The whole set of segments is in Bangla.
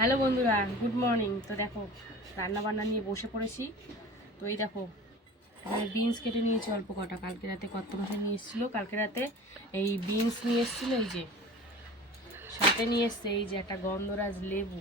হ্যালো বন্ধুরা, গুড মর্নিং। তো দেখো রান্না বান্না নিয়ে বসে পড়েছি। তো এই দেখো বিনস কেটে নিয়েছি অল্প কটা। কালকে রাতে কত মাসে নিয়ে এসেছিল, কালকে রাতে এই বিনস নিয়ে এসেছিল, এই যে, সাথে নিয়ে এসছে, এই যে একটা গন্ধরাজ লেবু।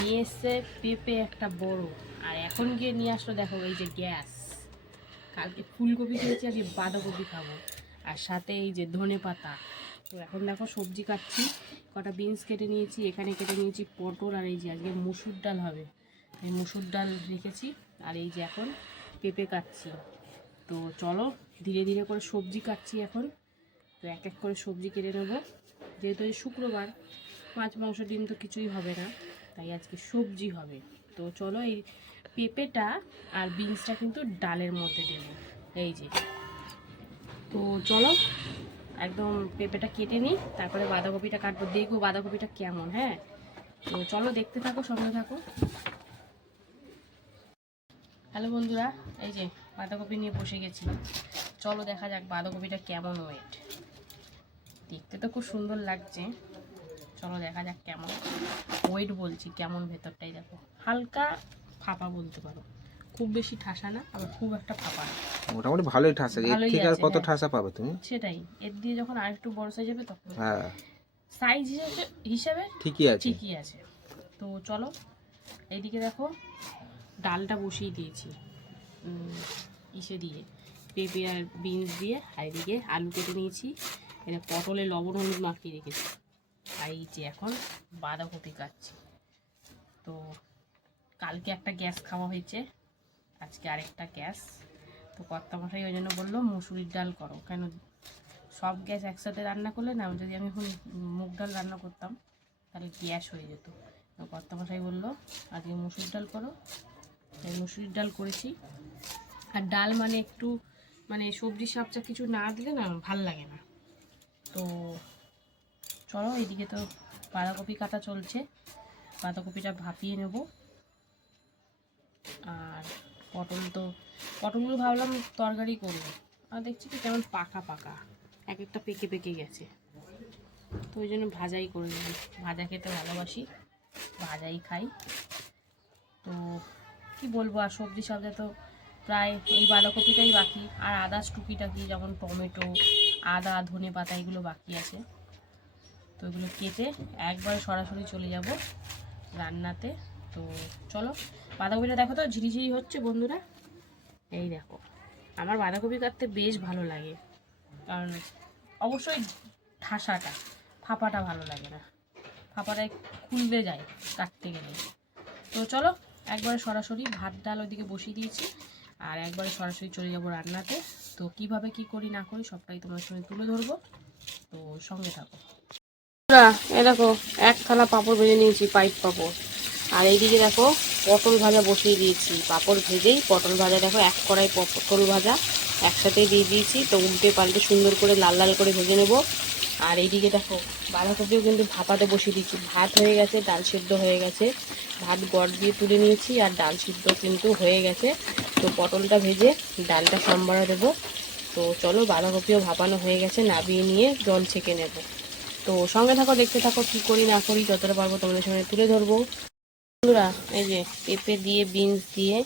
নিয়ে এসছে পেঁপে একটা বড়। আর এখন গিয়ে নিয়ে আসলো, দেখো, এই যে গ্যাস। কালকে ফুলকপি খেয়েছি, আজকে বাঁধাকপি খাব। আর সাথে এই যে ধনে পাতা তো এখন দেখো সবজি কাটছি, কটা বিনস কেটে নিয়েছি, এখানে কেটে নিয়েছি পটল আর এই যে আজকে মুসুর ডাল হবে। এই মুসুর ডাল রেখেছি আর এই যে এখন পেঁপে কাটছি। তো চলো ধীরে ধীরে করে সবজি কাটছি এখন। তো এক এক করে সবজি কেটে নেব। যেহেতু এই শুক্রবার, মাছ, মাংস, ডিম তো কিছুই হবে না, তাই আজকে সবজি হবে। তো চলো এই পেঁপেটা আর বিনসটা কিন্তু ডালের মধ্যে দেবো। এই যে। তো চলো একদম পেঁপেটা কেটে নিই, তারপরে বাঁধাকপিটা কাটবো। দেখব বাঁধাকপিটা কেমন হ্যাঁ? তো চলো দেখতে থাকো, সঙ্গে থাকো। হ্যালো বন্ধুরা, এই যে বাঁধাকপি নিয়ে বসে গেছি। চলো দেখা যাক বাঁধাকপিটা কেমন ওয়েট দেখতে তো খুব সুন্দর লাগছে। চলো দেখা যাক কেমন। ওয়েট বলছি, কেমন ভেতরটাই দেখো। হালকা ফাঁপা বলতে পারো। খুব বেশি ঠাসা না আবার খুব একটা ফাঁপা না। মোটামুটি ভালোই ঠাসা এর থেকে আর কত হ্যাঁ। ঠাসা পাবে তুমি? সেটাই এর দিয়ে যখন আর একটু বড় সাইজ হবে তখন। হ্যাঁ। সাইজ হিসেবে হিসাবে ঠিকই আছে। ঠিকই আছে। তো চলো এইদিকে দেখো ডালটা বসিয়ে দিয়েছি। ইসে দিয়ে পেঁপে আর বিনস দিয়ে আর এদিকে আলু কেটে নিয়েছি। এটা পটলে লবণ হলুদ মাখিয়ে রেখেছি। আর এই যে এখন বাঁধাকপি কাটছি। তো কালকে একটা গ্যাস খাওয়া হয়েছে। আজকে আরেকটা গ্যাস। তো কর্তামশাই ওই জন্য বলল, মুসুরির ডাল করো। কেন? সব গ্যাস একসাথে রান্না করলে না, যদি আমি এখন মুগ ডাল রান্না করতাম, তাহলে গ্যাস হয়ে যেত। তো কর্তামশাই বলল, আজকে মুসুর ডাল করো। তাই মুসুরির ডাল করেছি। আর ডাল মানে একটু মানে সবজি সাপচা কিছু না দিলে না ভালো লাগে না। তো চলো, এদিকে তো বাঁধাকপি কাটা চলছে। বাঁধাকপিটা ভাপিয়ে নেব। আর পটল তো, পটলগুলো ভাবলাম তরকারি করব। আর দেখছি কি কেমন পাকা পাকা, এক একটা পেকে পেকে গেছে। তো ওই জন্য ভাজাই করে নিই ভাজা খেতে ভালোবাসি, ভাজাই খাই। তো কি বলব, আর সবজি সবজা তো প্রায় এই বাঁধাকপিটাই বাকি, আর আদার্স টুকিটাকি যেমন টমেটো, আদা, ধনে পাতা, এগুলো বাকি আছে। তো এগুলো কেটে একবারে সরাসরি চলে যাব রান্নাতে। তো চলো, বাঁধাকপিটা দেখো তো, ঝিরিঝিরি হচ্ছে বন্ধুরা। এই দেখো, আমার বাঁধাকপি কাটতে বেশ ভালো লাগে, কারণ অবশ্যই ঠাসাটা, ফাঁপাটা ভালো লাগে না। ফাঁপাটায় খুলবে যায় কাটতে গেলে। তো চলো, একবারে সরাসরি ভাত ডাল ওদিকে বসিয়ে দিয়েছি, আর একবারে সরাসরি চলে যাব রান্নাতে। তো কীভাবে কি করি না করি সবটাই তোমার সঙ্গে তুলে ধরবো। তো সঙ্গে থাকো। এ দেখো, এক থালা পাঁপড় ভেজে নিয়েছি, পাইপ পাঁপড়। আর এইদিকে দেখো, পটল ভাজা বসিয়ে দিয়েছি। পাঁপড় ভেজেই পটল ভাজা, দেখো এক কড়াই পটল ভাজা একসাথে দিয়ে দিয়েছি। তো উল্টে পাল্টে সুন্দর করে লাল লাল করে ভেজে নেব। আর এইদিকে দেখো, বাঁধাকপিও কিন্তু ভাপাতে বসিয়ে দিয়েছি। ভাত হয়ে গেছে, ডাল সিদ্ধ হয়ে গেছে। ভাত গড় দিয়ে তুলে নিয়েছি আর ডাল সিদ্ধ কিন্তু হয়ে গেছে। তো পটলটা ভেজে ডালটা সম্বারা দেবো। তো চলো, বাঁধাকপিও ভাপানো হয়ে গেছে, নাবিয়ে নিয়ে জল ছেঁকে নেব। তো সঙ্গে থাকো, দেখতে থাকো কী করি না করি, যতটা পারব তোমাদের সঙ্গে তুলে ধরবো। বন্ধুরা, এই যে পেঁপে দিয়ে, বিনস দিয়ে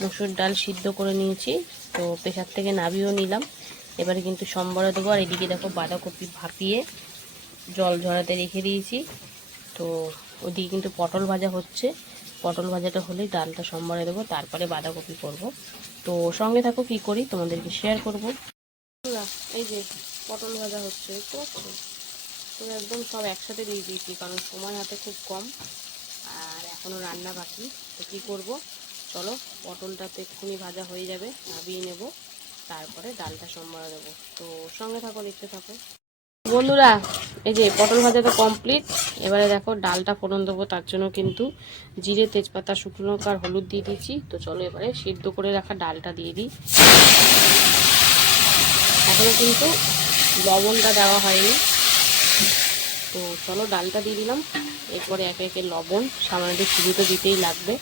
মুসুর ডাল সিদ্ধ করে নিয়েছি, তো প্রেশার থেকে নাবিয়েও নিলাম। এবারে কিন্তু সম্বরা দেবো, আর এদিকে দেখো বাঁধাকপি ভাপিয়ে জল ঝরাতে রেখে দিয়েছি। তো ওদিকে কিন্তু পটল ভাজা হচ্ছে, পটল ভাজাটা হলেই ডালটা সম্বরে দেবো, তারপরে বাঁধাকপি করব। তো সঙ্গে থাকো, কি করি, তোমাদেরকে শেয়ার করব। এই যে পটল ভাজা হচ্ছে তো একদম সব একসাথে দিয়ে দিয়েছি, কারণ সময় হাতে খুব কম। আর এখনও রান্না বাকি। তো কী করব? চলো পটলটা তো এক্ষুনি ভাজা হয়ে যাবে, নাবিয়ে নেব, তারপরে ডালটা সম্ভার দেবো। তো সঙ্গে থাকো, দেখতে থাকো। বন্ধুরা, এই যে পটল ভাজা তো কমপ্লিট এবারে দেখো, ডালটা ফোড়ন দেবো, তার জন্য কিন্তু জিরে, তেজপাতা, শুকনো লঙ্কা আর হলুদ দিয়ে দিচ্ছি তো চলো এবারে সিদ্ধ করে রাখা ডালটা দিয়ে দিই। এখনও কিন্তু লবণটা দেওয়া হয়নি। তো চলো ডালটা দিয়ে দিলাম। এরপরে একে একে লবণ, সামান্য চিনি তো দিতেই লাগবে।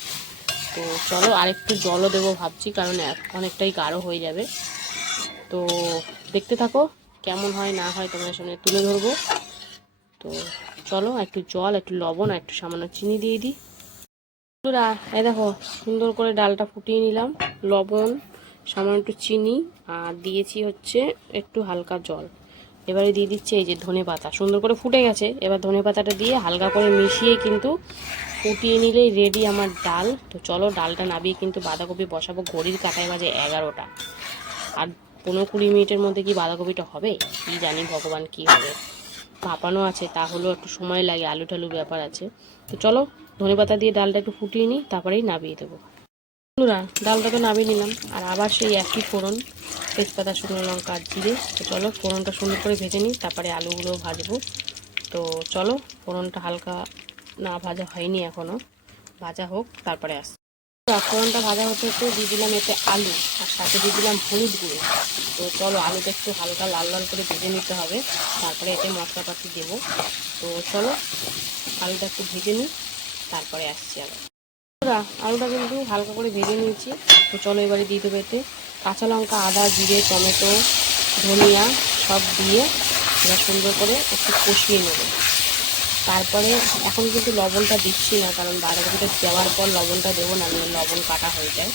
তো চলো আরেকটু জলও দেবো ভাবছি, কারণ অনেকটাই গাঢ় হয়ে যাবে। তো দেখতে থাকো, কেমন হয় না হয় তোমার সামনে তুলে ধরবো। তো চলো একটু জল, একটু লবণ একটু সামান্য চিনি দিয়ে দিই। বন্ধুরা, এই দেখো, সুন্দর করে ডালটা ফুটিয়ে নিলাম। লবণ, সামান্য একটু চিনি, আর দিয়েছি হচ্ছে একটু হালকা জল। এবারে দিয়ে দিচ্ছে এই যে ধনে পাতা। সুন্দর করে ফুটে গেছে। এবার ধনে পাতাটা দিয়ে হালকা করে মিশিয়ে কিন্তু ফুটিয়ে নিলেই রেডি আমার ডাল। তো চলো ডালটা নাবিয়ে কিন্তু বাঁধাকপি বসাবো। ঘড়ির কাটায় বাজে এগারোটা। আর পনেরো কুড়ি মিনিটের মধ্যে কি বাঁধাকপিটা হবে? কি জানি ভগবান কি হবে। ভাপানো আছে তাহলেও একটু সময় লাগে। আলু টালু ব্যাপার আছে। তো চলো ধনে পাতা দিয়ে ডালটা একটু ফুটিয়ে নিই, তারপরেই নাবিয়ে দেবো। বন্ধুরা ডালটা তো নামিয়ে নিলাম। আর আবার সেই একই ফোড়ন, তেজপাতা, শুকনো লঙ্কা, আর জিরে। তো চলো, ফোড়নটা সুন্দর করে ভেজে নিই, তারপরে আলুগুলো ভাজবো। তো চলো, ফোড়নটা হালকা না ভাজা হয়নি এখনও ভাজা হোক, তারপরে আস ফোড়নটা ভাজা হতে হতে দিয়ে দিলাম এতে আলু, আর সাথে দিয়ে দিলাম হলুদ গুঁড়ো। তো চলো, আলুটা একটু হালকা লাল লাল করে ভেজে নিতে হবে। তারপরে এতে মশলাপাতি দেবো। তো চলো, আলুটা একটু ভেজে নিই, তারপরে আসছি আবার। আলুটা কিন্তু হালকা করে ভেজে নিয়েছি। তো চলো এবারে দিয়ে দেবো এতে কাঁচা লঙ্কা, আদা, জিরে, টমেটো, ধনিয়া সব দিয়ে এবার সুন্দর করে একটু কষিয়ে নেব। তারপরে এখন কিন্তু লবণটা দিচ্ছি না, কারণ বাঁধাকপিটা দেওয়ার পর লবণটা দেবো, না লবণ কাটা হয়ে যায়।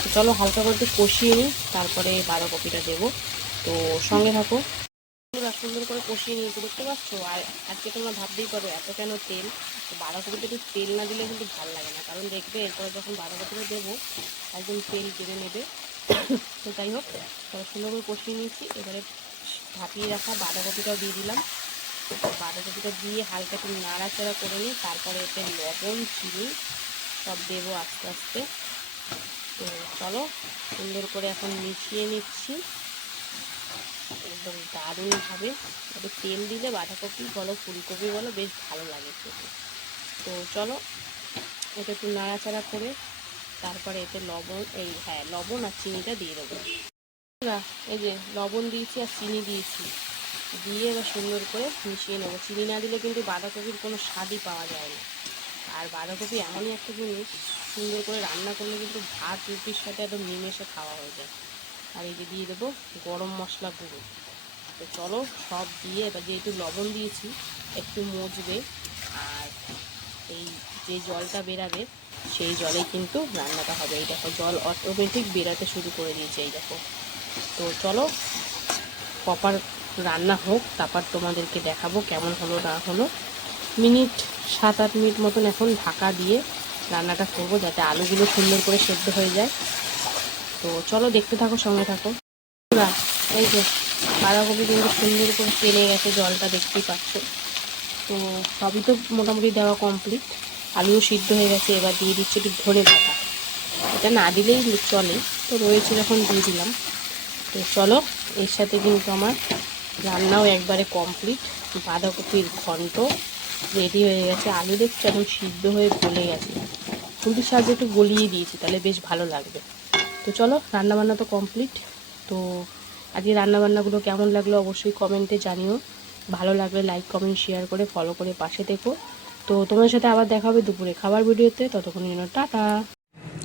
তো চলো হালকা করে একটু কষিয়ে নিই, তারপরে বাঁধাকপিটা দেবো। তো সঙ্গে থাকো। সুন্দর করে কষিয়ে নিয়ে দেখতে পাচ্ছ? আর আজকে তোমরা ভাবতেই পারো এত কেন তেল? বাঁধাকপিতে একটু তেল না দিলে কিন্তু ভালো লাগে না। কারণ দেখবে এরপরে যখন বাঁধাকপিটা দেবো, একদম তেল টেনে নেবে। তো যাই হোক তাহলে সুন্দর করে কষিয়ে নিয়েছি। এবারে ভাপিয়ে রাখা বাঁধাকপিটাও দিয়ে দিলাম। বাঁধাকপিটা দিয়ে হালকা একটু নাড়াচাড়া করে নিই তারপরে এতে লবণ, চিনি সব দেবো আস্তে আস্তে। তো চলো, সুন্দর করে এখন মিশিয়ে নিচ্ছি। একদম দারুণভাবে। একটু তেল দিলে বাঁধাকপি বলো, ফুলকপি বলো, বেশ ভালো লাগে খেতে। তো চলো এটা একটু নাড়াচাড়া করে তারপরে এতে লবণ, এই হ্যাঁ লবণ আর চিনিটা দিয়ে দেবো। এই যে লবণ দিয়েছি আর চিনি দিয়েছি, দিয়ে এবার সুন্দর করে মিশিয়ে নেব। চিনি না দিলে কিন্তু বাঁধাকপির কোনো স্বাদই পাওয়া যায় না। আর বাঁধাকপি এমনই একটা জিনিস, সুন্দর করে রান্না করলে কিন্তু ভাত, রুটির সাথে একদম নিমেষে খাওয়া হয়ে যায়। আর এই যে দিয়ে দেবো গরম মশলা গুঁড়ো। তো চলো, সব দিয়ে এবার যেহেতু লবণ দিয়েছি, একটু মজবে। আর এই যে জলটা বেরাবে, সেই জলেই কিন্তু রান্নাটা হবে। এই দেখো, জল অটোমেটিক বেরাতে শুরু করে দিয়েছে, এই দেখো। তো চলো প্রপার রান্না হোক, তারপর তোমাদেরকে দেখাবো কেমন হলো, না হলো। মিনিট সাত আট মিনিট মতন এখন ঢাকা দিয়ে রান্নাটা করব, যাতে আলুগুলো সুন্দর করে সেদ্ধ হয়ে যায়। তো চলো, দেখতে থাকো, সঙ্গে থাকো। এই যে বাঁধাকপি কিন্তু সুন্দর করে টেনে গেছে, জলটা দেখতেই পাচ্ছ। তো সবই তো মোটামুটি দেওয়া কমপ্লিট আলুও সিদ্ধ হয়ে গেছে, এবার দিয়ে দিচ্ছি একটু ধনে পাতা। এটা না দিলেই চলে, তো রয়েছে যখন দিয়ে দিলাম। তো চলো, এর সাথে কিন্তু আমার রান্নাও একবারে কমপ্লিট বাঁধাকপির ঘন্ট রেডি হয়ে গেছে। আলু দেখছি এখন সিদ্ধ হয়ে গলে গেছে। খুন্তির সাহায্যে একটু গলিয়ে দিয়েছি, তাহলে বেশ ভালো লাগবে। তো চলো, রান্নাবান্না তো কমপ্লিট তো আজকে রান্নাবান্নাগুলো কেমন লাগল অবশ্যই কমেন্টে জানিও। ভালো লাগলে লাইক কমেন্ট শেয়ার করে ফলো করে পাশে দেখো তো তোমার সাথে আবার দেখা হবে দুপুরে খাবার ভিডিওতে ততক্ষণ জন্য টাটা।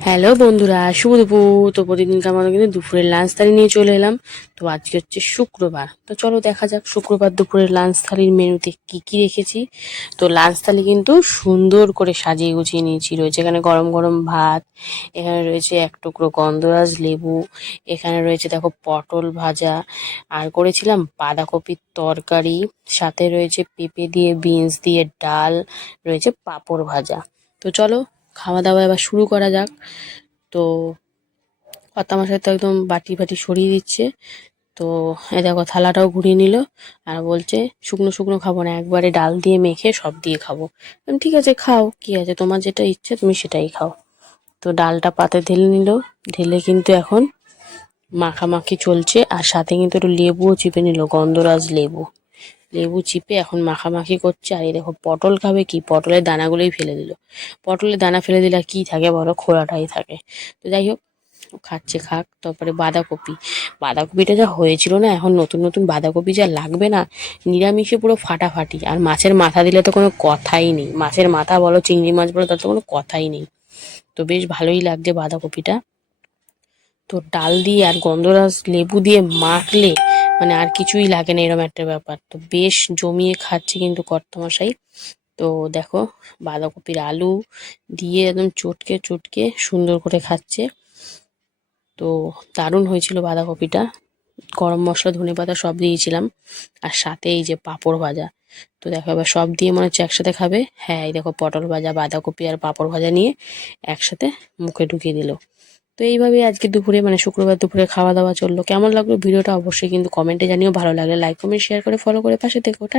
হ্যালো বন্ধুরা, শুভ দুপুর। তো প্রতিদিনকার মতো কিন্তু দুপুরের লাঞ্চ থালি নিয়ে চলে এলাম। তো আজকে হচ্ছে শুক্রবার। তো চলো দেখা যাক শুক্রবার দুপুরের লাঞ্চ থালির মেনুতে কি কি রেখেছি। তো লাঞ্চ থালি কিন্তু সুন্দর করে সাজিয়ে গুছিয়ে নিয়েছি। রয়েছে এখানে গরম গরম ভাত, এখানে রয়েছে এক টুকরো গন্ধরাজ লেবু, এখানে রয়েছে দেখো পটল ভাজা, আর করেছিলাম বাঁধাকপির তরকারি, সাথে রয়েছে পেঁপে দিয়ে, বিনস দিয়ে ডাল, রয়েছে পাঁপড় ভাজা। তো চলো খাওয়া দাওয়া এবার শুরু করা যাক। তো কর্তামশাই তো একদম বাটি বাটি সরিয়ে দিচ্ছে। তো এ দেখো থালাটাও ঘুরিয়ে নিল আর বলছে, শুকনো শুকনো খাব না, একবারে ডাল দিয়ে মেখে সব দিয়ে খাব। ঠিক আছে, খাও, কি আছে? তোমার যেটা ইচ্ছে, তুমি সেটাই খাও। তো ডালটা পাতে ঢেলে নিল। ঢেলে কিন্তু এখন মাখামাখি চলছে আর সাথে কিন্তু একটু লেবুও চিপে নিল, গন্ধরাজ লেবু। লেবু চিপে এখন মাখামাখি করছে। আর এই দেখো, পটল খাবে কি? পটলের দানাগুলোই ফেলে দিল। পটলের দানা ফেলে দিলে কি থাকে বলো? খোলাটাই থাকে। তো যাই হোক খাচ্ছে, খাক। তারপরে বাঁধাকপি। বাঁধাকপিটা যা হয়েছিল না, এখন নতুন নতুন বাঁধাকপি যা লাগবে না, নিরামিষে পুরো ফাটাফাটি। আর মাছের মাথা দিলে তো কোনো কথাই নেই। মাছের মাথা বলো, চিংড়ি মাছ বলো, তার তো কোনো কথাই নেই। তো বেশ ভালোই লাগছে বাঁধাকপিটা। তো ডাল দিয়ে আর গন্ধরাজ লেবু দিয়ে মাখলে মানে আর কিছুই লাগে না এরকম একটা ব্যাপার। তো বেশ জমিয়ে খাচ্ছে কিন্তু কর্তমশাই। তো দেখো, বাঁধাকপির আলু দিয়ে একদম চটকে চটকে সুন্দর করে খাচ্ছে। তো দারুণ হয়েছিল বাঁধাকপিটা। গরম মশলা, ধনে পাতা সব দিয়েছিলাম। আর সাথে এই যে পাঁপড় ভাজা। তো দেখো, এবার সব দিয়ে মনে হচ্ছে একসাথে খাবে। হ্যাঁ এই দেখো পটল ভাজা, বাঁধাকপি আর পাঁপড় ভাজা নিয়ে একসাথে মুখে ঢুকিয়ে দিল। তো এইভাবেই আজকে দুপুরে মানে শুক্রবার দুপুরে খাওয়া দাওয়া চলল। কেমন লাগল ভিডিওটা অবশ্যই কিন্তু কমেন্টে জানিও। ভালো লাগলে লাইক কমেন্ট শেয়ার করে ফলো করে পাশে দেখো টাটা।